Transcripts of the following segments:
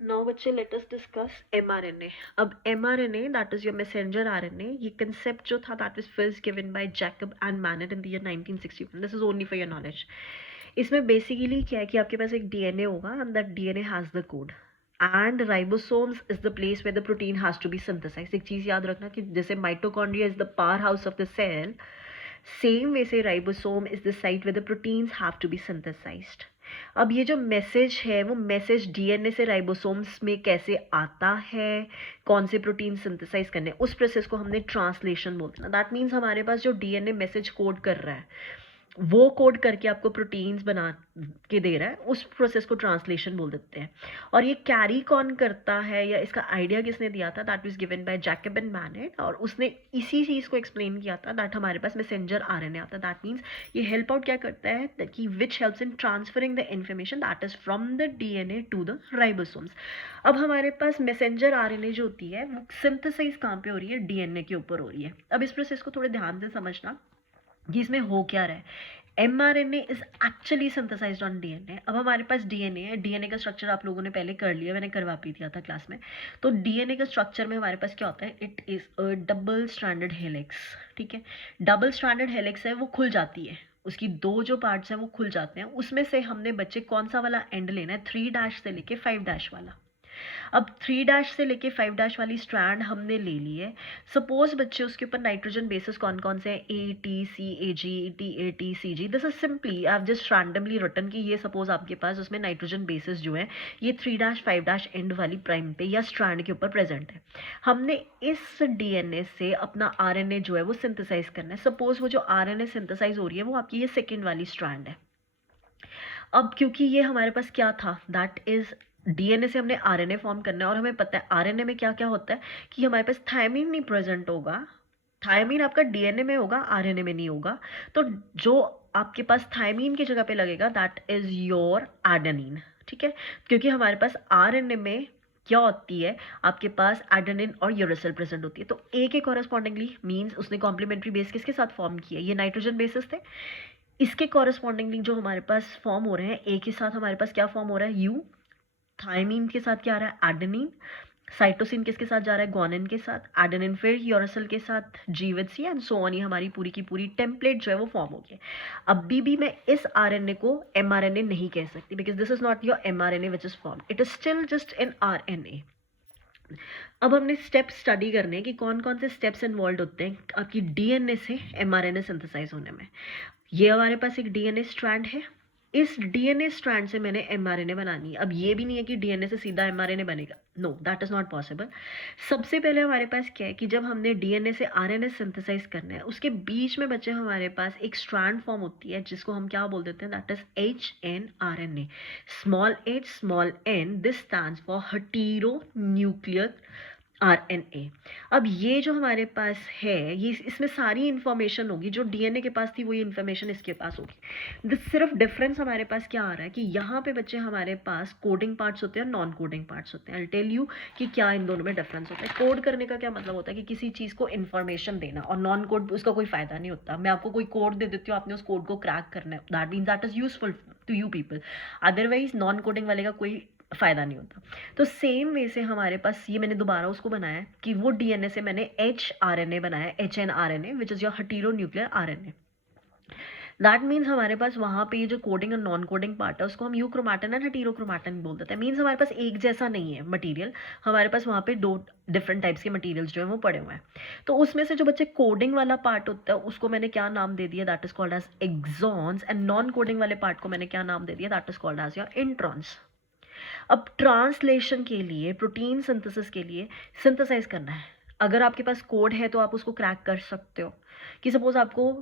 Now बच्चे let us discuss mRNA. अब mRNA that is your messenger RNA, ये concept जो था that was first given by Jacob and Manner in the year 1961. This is only for your knowledge. इसमें basically क्या है कि आपके पास एक डीएनए होगा and that DNA has the code and ribosomes is the place where the protein has to be synthesized. एक चीज याद रखना कि जैसे mitochondria is the power house of the cell, same way से ribosome is the site where the proteins have to be synthesized. अब ये जो मैसेज है वो मैसेज डीएनए से राइबोसोम्स में कैसे आता है, कौन से प्रोटीन सिंथेसाइज करने, उस प्रोसेस को हमने ट्रांसलेशन बोलते हैं. दैट मीन्स हमारे पास जो डीएनए मैसेज कोड कर रहा है वो कोड करके आपको प्रोटीन्स बना के दे रहा है, उस प्रोसेस को ट्रांसलेशन बोल देते हैं. और ये कैरी कौन करता है या इसका आइडिया किसने दिया था, that was given by Jacob and MANET. और उसने इसी चीज़ को एक्सप्लेन किया था दैट हमारे पास मैसेंजर आरएनए आता है. दैट मीन्स ये हेल्प आउट क्या करता है कि which helps in transferring the information that is from the DNA to the ribosomes. अब हमारे पास मैसेंजर आरएनए जो होती है वो सिंथेसाइज कहाँ पे हो रही है, डीएनए के ऊपर हो रही है. अब इस प्रोसेस को थोड़े ध्यान से समझना कि इसमें हो क्या रहा है. mRNA is actually synthesized on DNA. अब हमारे पास डीएनए है, डीएनए का स्ट्रक्चर आप लोगों ने पहले कर लिया, मैंने करवा भी दिया था क्लास में. तो डीएनए का स्ट्रक्चर में हमारे पास क्या होता है, it is a double stranded helix. ठीक है, डबल स्ट्रैंडेड हेलिक्स है वो खुल जाती है, उसकी दो जो पार्ट्स हैं वो खुल जाते हैं. उसमें से हमने बच्चे कौन सा वाला एंड लेना है, 3' से लेके 5' वाला. अब 3' से लेके 5' वाली स्ट्रैंड हमने ले ली है. सपोज बच्चे उसके ऊपर नाइट्रोजन बेसिस कौन कौन से हैं, A T C A G T A T C G. This is simply I have just randomly written कि ये सपोज आपके पास उसमें नाइट्रोजन बेसिस जो है ये 3' 5' एंड वाली प्राइम पे या स्ट्रैंड के ऊपर प्रेजेंट है. हमने इस डीएनए से अपना आरएनए जो है वो सिंथेसाइज करना है. सपोज वो जो आरएनए सिंथेसाइज हो रही है वो आपकी ये सेकेंड वाली स्ट्रैंड है. अब क्योंकि ये हमारे पास क्या था, दैट इज डीएनए से हमने आरएनए फॉर्म करना है और हमें पता है आरएनए में क्या क्या होता है कि हमारे पास थायमीन नहीं प्रेजेंट होगा. थायमीन आपका डीएनए में होगा, आरएनए में नहीं होगा. तो जो आपके पास थायमीन की जगह पे लगेगा दैट इज योर एडेनिन. ठीक है, क्योंकि हमारे पास आरएनए में क्या होती है, आपके पास एडेनिन और यूरेसिल प्रेजेंट होती है. तो ए के कॉरेस्पॉन्डिंगली मीन्स उसने कॉम्प्लीमेंट्री बेस किसके साथ फॉर्म किया, ये नाइट्रोजन बेसिस थे. इसके कॉरेस्पॉन्डिंगली जो हमारे पास फॉर्म हो रहे हैं, ए के साथ हमारे पास क्या फॉर्म हो रहा है, यू. थायमीन के साथ क्या आ रहा है, एडेनिन. साइटोसिन किसके साथ जा रहा है, ग्वानिन के साथ. एडेनिन फिर यूरेसिल के साथ G with C and so on. ये हमारी पूरी की पूरी टेम्पलेट जो है वो फॉर्म हो गई. अभी भी मैं इस आरएनए को mRNA नहीं कह सकती because this is not your mRNA which is form, it is still just an RNA. अब हमने स्टेप्स स्टडी करने हैं कि कौन कौन से स्टेप्स इन्वॉल्व होते हैं आपकी डीएनए से mRNA सिंथेसाइज होने में. ये हमारे पास एक डीएनए स्ट्रैंड है, इस डीएनए स्ट्रैंड से मैंने mRNA बनानी है. अब ये भी नहीं है कि डीएनए से सीधा mRNA बनेगा, know that is not possible. सबसे पहले हमारे पास क्या है कि जब हमने डीएनए से आरएनए सिंथेसाइज करना है उसके बीच में बच्चे हमारे पास एक स्ट्रैंड फॉर्म होती है जिसको हम क्या बोल देते हैं, that is HNRNA. Small h small n, this stands for hetero nuclear RNA. अब ये जो हमारे पास है ये इसमें सारी इंफॉर्मेशन होगी जो डीएनए के पास थी, वही इंफॉर्मेशन इसके पास होगी. सिर्फ डिफरेंस हमारे पास क्या आ रहा है कि यहाँ पे बच्चे हमारे पास कोडिंग पार्ट्स होते हैं और नॉन कोडिंग पार्ट्स होते हैं. आई टेल यू कि क्या इन दोनों में डिफरेंस होता है. कोड करने का क्या मतलब होता है कि किसी चीज़ को इन्फॉर्मेशन देना, और नॉन कोड उसका कोई फायदा नहीं होता. मैं आपको कोई कोड दे देती हूँ, आपने उस कोड को क्रैक करना है, that means that is useful to you people. Otherwise non coding वाले का कोई फायदा नहीं होता. तो सेम वे से हमारे पास ये मैंने दोबारा उसको बनाया कि वो डीएनए से मैंने HRNA बनाया, HNRNA which is your hetero nuclear RNA. That means हमारे पास वहाँ पे ये जो कोडिंग और नॉन कोडिंग पार्ट है उसको हम यूक्रोमैटिन एंड हेटेरोक्रोमैटिन बोल देते हैं. मीन्स हमारे पास एक जैसा नहीं है मटेरियल, हमारे पास वहाँ पे दो डिफरेंट टाइप्स के मटेरियल्स जो है वो पड़े हुए हैं. तो उसमें से जो बच्चे कोडिंग वाला पार्ट होता है उसको मैंने क्या नाम दे दिया, that is called as exons. And non coding वाले पार्ट को मैंने क्या नाम दे दिया, that is called as your introns. अब ट्रांसलेशन के लिए, प्रोटीन सिंथेसिस के लिए सिंथेसाइज करना है. अगर आपके पास कोड है तो आप उसको क्रैक कर सकते हो कि सपोज आपको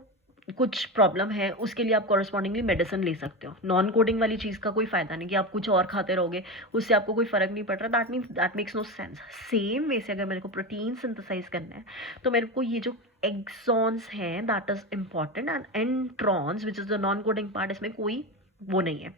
कुछ प्रॉब्लम है उसके लिए आप कॉरेस्पॉन्डिंगली मेडिसिन ले सकते हो. नॉन कोडिंग वाली चीज़ का कोई फायदा नहीं कि आप कुछ और खाते रहोगे, उससे आपको कोई फर्क नहीं पड़ रहा. That means that makes no sense. Same way से अगर मेरे को प्रोटीन सिंथेसाइज करना है तो मेरे को ये जो एक्सॉन्स हैं that is important, and introns which is the non coding part, इसमें कोई वो नहीं है.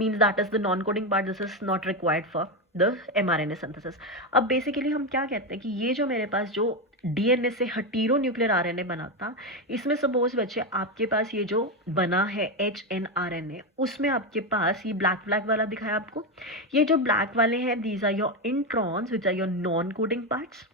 Means that is the non coding part, this is not required for the mRNA synthesis. अब बेसिकली हम क्या कहते हैं कि ये जो मेरे पास जो डीएनए से हेटेरो न्यूक्लियर आरएनए बनाता। इसमें सपोज बच्चे आपके पास ये जो बना है HNRNA, उसमें आपके पास ये ब्लैक ब्लैक वाला दिखाया आपको, ये जो ब्लैक वाले हैं these are your introns which are your non coding parts.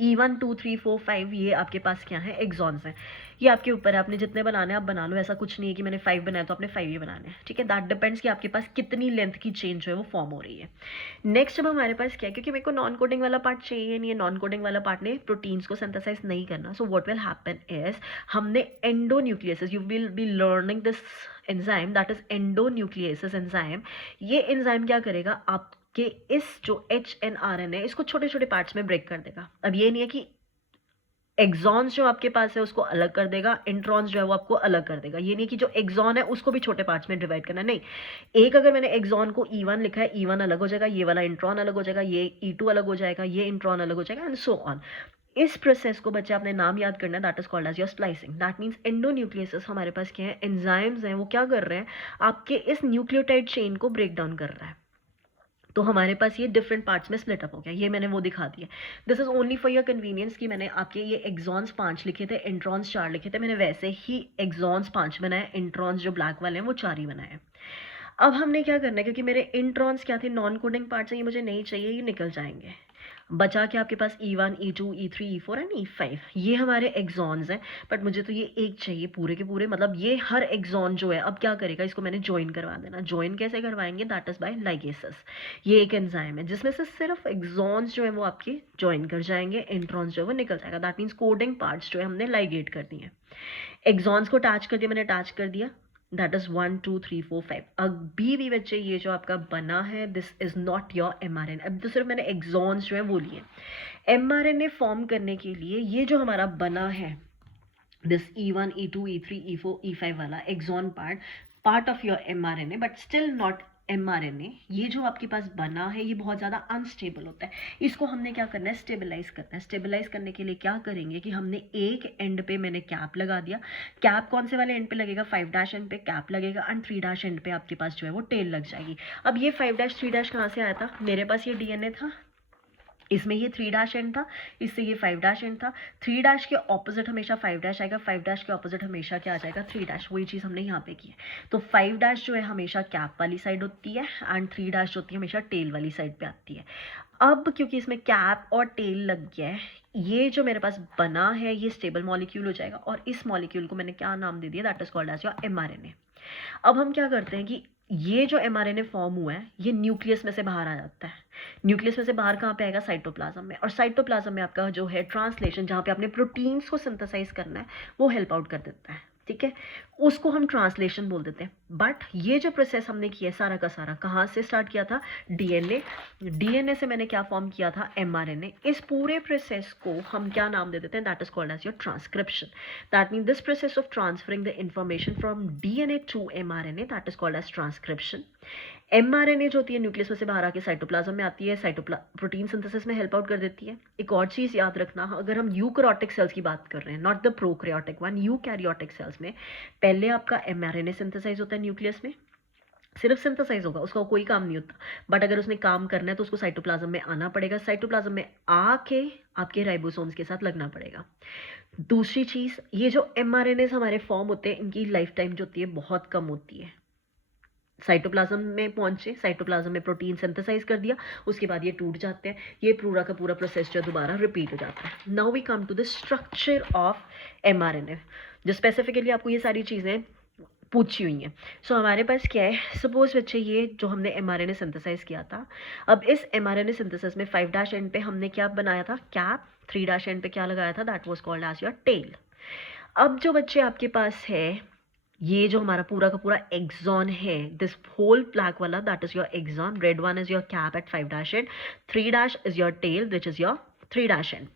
E1 2 3 4 5 ये आपके पास क्या है, एग्जॉन्स हैं। ये आपके ऊपर है, आपने जितने बनाने हैं आप बना लो, ऐसा कुछ नहीं है कि मैंने 5 बनाया तो आपने 5 ही बनाने हैं, ठीक है। दैट डिपेंड्स कि आपके पास कितनी लेंथ की चेन जो है वो फॉर्म हो रही है। नेक्स्ट अब हमारे पास क्या है, क्योंकि मेरे को नॉन कोडिंग वाला पार्ट चाहिए नहीं है, नॉन कोडिंग वाला पार्ट ने प्रोटीन्स को सिंथेसाइज नहीं करना, so what will happen is हमने endonuclease, you will be learning this enzyme that is endonuclease enzyme. ये एंजाइम क्या करेगा, आप कि इस जो HNRNA है इसको छोटे छोटे पार्ट्स में ब्रेक कर देगा। अब ये नहीं है कि एक्सॉन्स जो आपके पास है उसको अलग कर देगा, इंट्रॉन्स जो है वो आपको अलग कर देगा। ये नहीं कि जो एक्सॉन है उसको भी छोटे पार्ट्स में डिवाइड करना, नहीं। एक अगर मैंने एक्सॉन को E1 लिखा है, E1 अलग हो जाएगा, ये वाला इंट्रॉन अलग हो जाएगा, ये E2 अलग हो जाएगा, ये इंट्रॉन अलग हो जाएगा, एंड सो ऑन। इस प्रोसेस को बच्चे आपने नाम याद करना है, that is called as your splicing. That means endonuclease हमारे पास क्या है, एंजाइम्स हैं, वो क्या कर रहे हैं, आपके इस न्यूक्लियोटाइड चेन को ब्रेक डाउन कर रहा है। तो हमारे पास ये डिफरेंट पार्ट्स में स्प्लिट अप हो गया, ये मैंने वो दिखा दिया। This is only for your convenience कि मैंने आपके ये एक्सॉन्स 5 लिखे थे, इंट्रॉन्स 4 लिखे थे, मैंने वैसे ही एक्सॉन्स 5 बनाए, इंट्रॉन्स जो ब्लैक वाले हैं वो 4 ही बनाए। अब हमने क्या करना है, क्योंकि मेरे इंट्रॉन्स क्या थे, नॉन कोडिंग पार्ट्स हैं, ये मुझे नहीं चाहिए, ये निकल जाएंगे। बचा के आपके पास E1 E2 E3 E4 and E5, ये हमारे एक्सॉन्स हैं। बट मुझे तो ये एक चाहिए पूरे के पूरे, मतलब ये हर एक्सॉन जो है अब क्या करेगा, इसको मैंने ज्वाइन करवा देना। ज्वाइन कैसे करवाएंगे, दैट इज बाय लाइगेसेस। ये एक एंजाइम है जिसमें से सिर्फ एक्सॉन्स जो है वो आपके ज्वाइन कर जाएंगे, इंट्रॉन्स जो है वो निकल जाएगा। दैट मीन्स कोडिंग पार्ट्स जो है हमने लाइगेट कर दिए। एक्सॉन्स को अटैच कर दिया, मैंने अटैच कर दिया, दैट इज 1 2 3 4 5। अभी भी बच्चे ये जो आपका बना है, this is not your mRNA। अब तो सिर्फ मैंने एक्सॉन्स जो है वो लिए। mRNA फॉर्म करने के लिए ये जो हमारा बना है, this E1 E2 E3 E4 E5 वाला exon part of your mRNA, but still not mRNA। ये जो आपके पास बना है ये बहुत ज़्यादा अनस्टेबल होता है, इसको हमने क्या करना है, स्टेबलाइज करना है। स्टेबलाइज करने के लिए क्या करेंगे कि हमने एक एंड पे मैंने कैप लगा दिया। कैप कौन से वाले एंड पे लगेगा, 5' एंड पे कैप लगेगा, एंड 3' एंड पे आपके पास जो है वो टेल लग जाएगी। अब ये 5' 3' कहाँ से आया था, मेरे पास ये DNA था, इसमें ये 3' एंड था, इससे ये 5' एंड था। 3' के ऑपोजिट हमेशा 5' आएगा, 5' के ऑपोजिट हमेशा क्या आ जाएगा, 3'। वही चीज़ हमने यहाँ पे की है। तो 5' जो है हमेशा कैप वाली साइड होती है, एंड 3' जो होती है हमेशा टेल वाली साइड पे आती है। अब क्योंकि इसमें कैप और टेल लग गया है, ये जो मेरे पास बना है ये स्टेबल मॉलिक्यूल हो जाएगा, और इस मॉलिक्यूल को मैंने क्या नाम दे दिया, that is called as your mRNA। अब हम क्या करते हैं कि ये जो mRNA फॉर्म हुआ है ये न्यूक्लियस में से बाहर आ जाता है। न्यूक्लियस में से बाहर कहाँ पे आएगा, साइटोप्लाज्म में। और साइटोप्लाज्म में आपका जो है ट्रांसलेशन, जहाँ पे आपने प्रोटीन्स को सिंथेसाइज करना है, वो हेल्प आउट कर देता है, ठीक है, उसको हम ट्रांसलेशन बोल देते हैं। बट ये जो प्रोसेस हमने किया सारा का सारा कहाँ से स्टार्ट किया था, डीएनए से मैंने क्या फॉर्म किया था, mRNA। इस पूरे प्रोसेस को हम क्या नाम दे देते हैं, that is called as your transcription. That mean this process of transferring the information from DNA to mRNA, that is called as transcription. mRNA जो होती है न्यूक्लियस में से बाहर आके साइटोप्लाज्म में आती है, प्रोटीन सिंथेसिस में हेल्प आउट कर देती है। एक और चीज़ याद रखना, अगर हम यूकैरियोटिक सेल्स की बात कर रहे हैं, not the prokaryotic one, eukaryotic cells में पहले आपका mRNA सिंथेसाइज होता है न्यूक्लियस में, सिर्फ सिंथेसाइज होगा, उसका कोई काम नहीं होता। बट अगर उसने काम करना है तो उसको साइटोप्लाज्म में आना पड़ेगा, साइटोप्लाज्म में आके आपके राइबोसोम्स के साथ लगना पड़ेगा। दूसरी चीज़, ये जो mRNA हमारे फॉर्म होते हैं इनकी लाइफ टाइम जो होती है बहुत कम होती है। साइटोप्लाज्म में पहुंचे, साइटोप्लाज्म में प्रोटीन सिंथेसाइज कर दिया, उसके बाद ये टूट जाते हैं, ये पूरा का पूरा प्रोसेस जो दोबारा रिपीट हो जाता है। Now we come to the structure of mRNA, जो स्पेसिफिकली आपको ये सारी चीज़ें पूछी हुई हैं। सो हमारे पास क्या है, सपोज बच्चे ये जो हमने mRNA सिंथेसाइज किया था, अब इस mRNA सिंथेसिस में 5' एंड पे हमने क्या बनाया था, कैप, 3' एंड पे क्या लगाया था, that was called as your tail. अब जो बच्चे आपके पास है, ये जो हमारा पूरा का पूरा एक्सॉन है, दिस होल ब्लैक वाला that is your exon, red one is your cap at 5' end, 3' is your tail which is your 3' end.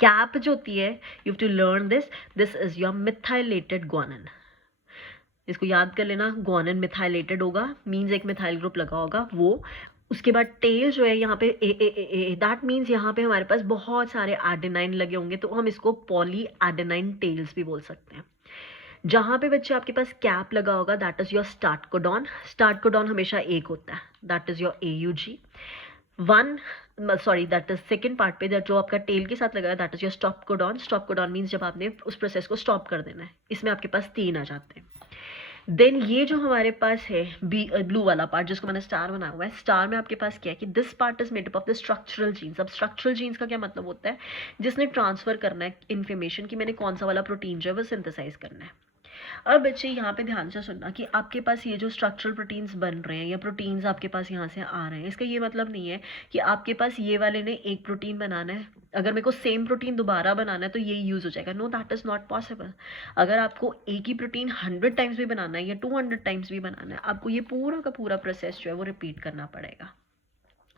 Cap जो होती है, you have to learn this is your methylated guanine. इसको याद कर लेना, guanine methylated होगा, means एक methyl group लगा होगा वो। उसके बाद टेल जो है यहाँ पे ए दैट मीन्स यहाँ पे हमारे पास बहुत सारे एडेनाइन लगे होंगे, तो हम इसको पॉली एडेनाइन टेल्स भी बोल सकते हैं। जहाँ पे बच्चे आपके पास कैप लगा होगा, that is your start codon. Start codon हमेशा एक होता है, that is your AUG। One sorry that is second part पे जो आपका टेल के साथ लगा है that is your stop codon. Stop codon means जब आपने उस प्रोसेस को स्टॉप कर देना है। इसमें आपके पास 3 आ जाते हैं। देन ये जो हमारे पास है ब्लू वाला पार्ट जिसको मैंने स्टार बनाया हुआ है, स्टार में आपके पास क्या है कि this part is made up of the structural genes. अब स्ट्रक्चरल जीन्स का क्या मतलब होता है, जिसने ट्रांसफर करना है इन्फॉर्मेशन कि मैंने कौन सा वाला प्रोटीन जो है वो सिंथेसाइज करना है। अब बच्चे यहाँ पे ध्यान से सुनना कि आपके पास ये जो स्ट्रक्चरल प्रोटीन्स बन रहे हैं या प्रोटीन्स आपके पास यहाँ से आ रहे हैं, इसका ये मतलब नहीं है कि आपके पास ये वाले ने एक प्रोटीन बनाना है, अगर मेरे को सेम प्रोटीन दोबारा बनाना है तो ये यूज़ हो जाएगा। No, that is not possible. अगर आपको एक ही प्रोटीन 100 टाइम्स भी बनाना है या 200 टाइम्स भी बनाना है, आपको ये पूरा का पूरा प्रोसेस जो है वो रिपीट करना पड़ेगा।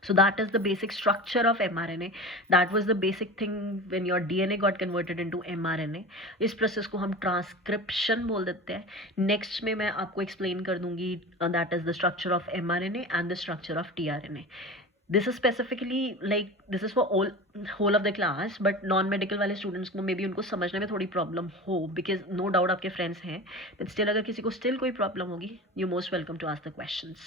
So that is the basic structure of mRNA. That was the basic thing when your DNA got converted into mRNA. इस प्रोसेस को हम ट्रांसक्रिप्शन बोल देते हैं। नेक्स्ट में मैं आपको एक्सप्लेन कर दूंगी that is the structure of mRNA and the structure of tRNA. This is specifically like this is for whole of the class, but non medical वाले स्टूडेंट्स को मे बी उनको समझने में थोड़ी प्रॉब्लम हो, बिकॉज नो डाउट आपके friends हैं, but still अगर किसी को स्टिल कोई प्रॉब्लम होगी, you most welcome to ask the questions.